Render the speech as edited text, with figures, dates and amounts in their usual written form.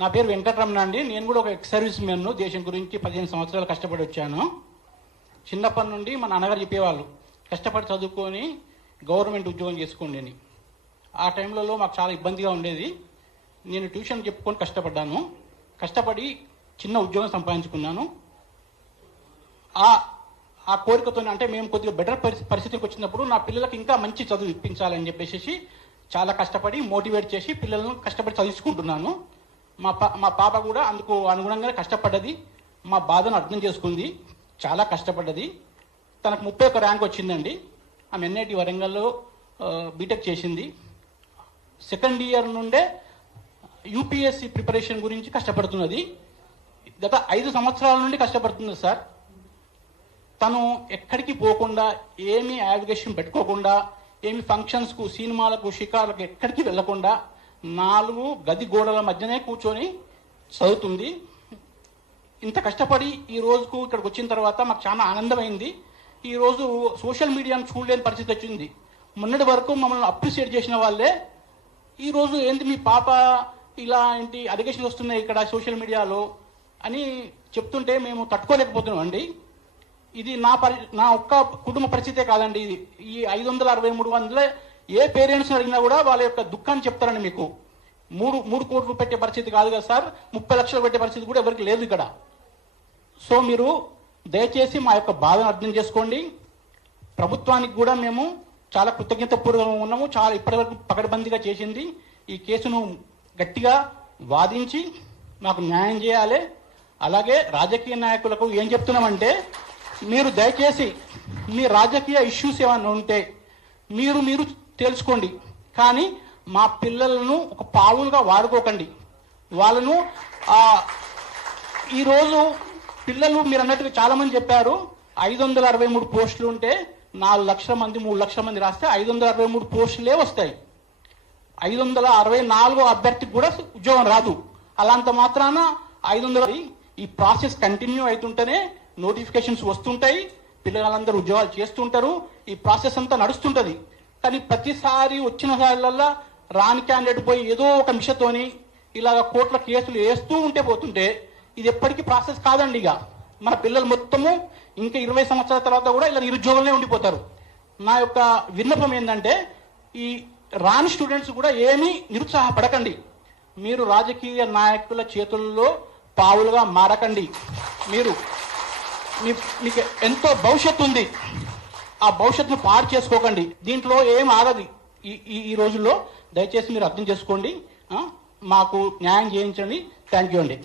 నా పేరు వెంకటరమణ అండి. నేను కూడా ఒక ఎక్స్ సర్వీస్ మెన్. దేశం గురించి 15 సంవత్సరాలు కష్టపడి వచ్చాను. చిన్నప్పటి నుండి మా నాన్నగారు చెప్పేవాళ్ళు, కష్టపడి చదువుకొని గవర్నమెంట్ ఉద్యోగం చేసుకోండి అని. ఆ టైంలలో మాకు చాలా ఇబ్బందిగా ఉండేది. నేను ట్యూషన్ చెప్పుకొని కష్టపడ్డాను. కష్టపడి చిన్న ఉద్యోగం సంపాదించుకున్నాను. ఆ కోరికతో అంటే మేము కొద్దిగా బెటర్ పరిస్థితికి వచ్చినప్పుడు నా పిల్లలకు ఇంకా మంచి చదువు ఇప్పించాలని చెప్పేసి చాలా కష్టపడి మోటివేట్ చేసి పిల్లలను కష్టపడి చదివించుకుంటున్నాను. మా పాప కూడా అందుకు అనుగుణంగానే కష్టపడ్డది. మా బాధను అర్థం చేసుకుంది, చాలా కష్టపడ్డది. తనకు 31 ర్యాంక్ వచ్చిందండి. ఆమె ఎన్ఐటి వరంగల్లో బీటెక్ చేసింది. సెకండ్ ఇయర్ నుండే యూపీఎస్సీ ప్రిపరేషన్ గురించి కష్టపడుతున్నది. గత 5 సంవత్సరాల నుండి కష్టపడుతుంది సార్. తను ఎక్కడికి పోకుండా, ఏమీ అప్లికేషన్ పెట్టుకోకుండా, ఏమి ఫంక్షన్స్కు, సినిమాలకు, షికార్లకు ఎక్కడికి వెళ్లకుండా 4 గది గోడల మధ్యనే కూర్చొని చదువుతుంది. ఇంత కష్టపడి ఈ రోజుకు ఇక్కడికి వచ్చిన తర్వాత మాకు చాలా ఆనందమైంది. ఈరోజు సోషల్ మీడియాను చూడలేని పరిస్థితి వచ్చింది. మొన్నటి వరకు మమ్మల్ని అప్రిషియేట్ చేసిన వాళ్ళే ఈరోజు ఏంటి మీ పాప ఇలా ఏంటి అలిగేషన్స్ వస్తున్నాయి ఇక్కడ సోషల్ మీడియాలో అని చెప్తుంటే మేము తట్టుకోలేకపోతున్నాం అండి. ఇది నా ఒక్క కుటుంబ పరిస్థితే కాదండి. ఈ 563 ఏ పేరెంట్స్ని అడిగినా కూడా వాళ్ళ యొక్క దుఃఖాన్ని చెప్తారండి. మీకు 3 కోట్లు పెట్టే పరిస్థితి కాదు కదా సార్, 30 లక్షలు పెట్టే పరిస్థితి కూడా ఎవరికి లేదు ఇక్కడ. సో మీరు దయచేసి మా యొక్క బాధను అర్థం చేసుకోండి. ప్రభుత్వానికి కూడా మేము చాలా కృతజ్ఞతాపూర్వకంగా ఉన్నాము. చాలా ఇప్పటివరకు పకడ్బందీగా చేసింది. ఈ కేసును గట్టిగా వాదించి మాకు న్యాయం చేయాలి. అలాగే రాజకీయ నాయకులకు ఏం చెప్తున్నామంటే, మీరు దయచేసి మీ రాజకీయ ఇష్యూస్ ఏమైనా ఉంటే మీరు తెలుసుకోండి, కానీ మా పిల్లలను ఒక పావులుగా వాడుకోకండి. వాళ్ళను ఈరోజు పిల్లలు మీరు అన్నట్టుగా చాలా మంది చెప్పారు, 563 పోస్టులు ఉంటే 4 లక్షల మంది 3 లక్షల మంది రాస్తే 563 పోస్టులే వస్తాయి. 564 అభ్యర్థికి కూడా ఉద్యోగం రాదు. అలాంత మాత్రాన 500 ఈ ప్రాసెస్ కంటిన్యూ అవుతుంటేనే నోటిఫికేషన్స్ వస్తుంటాయి, పిల్లలందరూ ఉద్యోగాలు చేస్తుంటారు, ఈ ప్రాసెస్ అంతా నడుస్తుంటది. కానీ ప్రతిసారి వచ్చిన సార్లల్లా రాని క్యాండిడేట్ పోయి ఏదో ఒక మిషతోని ఇలాగ కోట్ల కేసులు వేస్తూ పోతుంటే ఇది ఎప్పటికీ ప్రాసెస్ కాదండి. ఇక మన పిల్లలు మొత్తము ఇంకా 20 సంవత్సరాల తర్వాత కూడా ఇలా నిరుద్యోగంలో ఉండిపోతారు. నా యొక్క విన్నపం ఏంటంటే, ఈ రాని స్టూడెంట్స్ కూడా ఏమీ నిరుత్సాహపడకండి. మీరు రాజకీయ నాయకుల చేతుల్లో పావులుగా మారకండి. మీకు ఎంతో భవిష్యత్తు ఉంది, ఆ భవిష్యత్తును పాడు చేసుకోకండి. దీంట్లో ఏం ఆగదు ఈ రోజుల్లో. దయచేసి మీరు అర్థం చేసుకోండి, మాకు న్యాయం చేయించండి. థ్యాంక్ యూ అండి.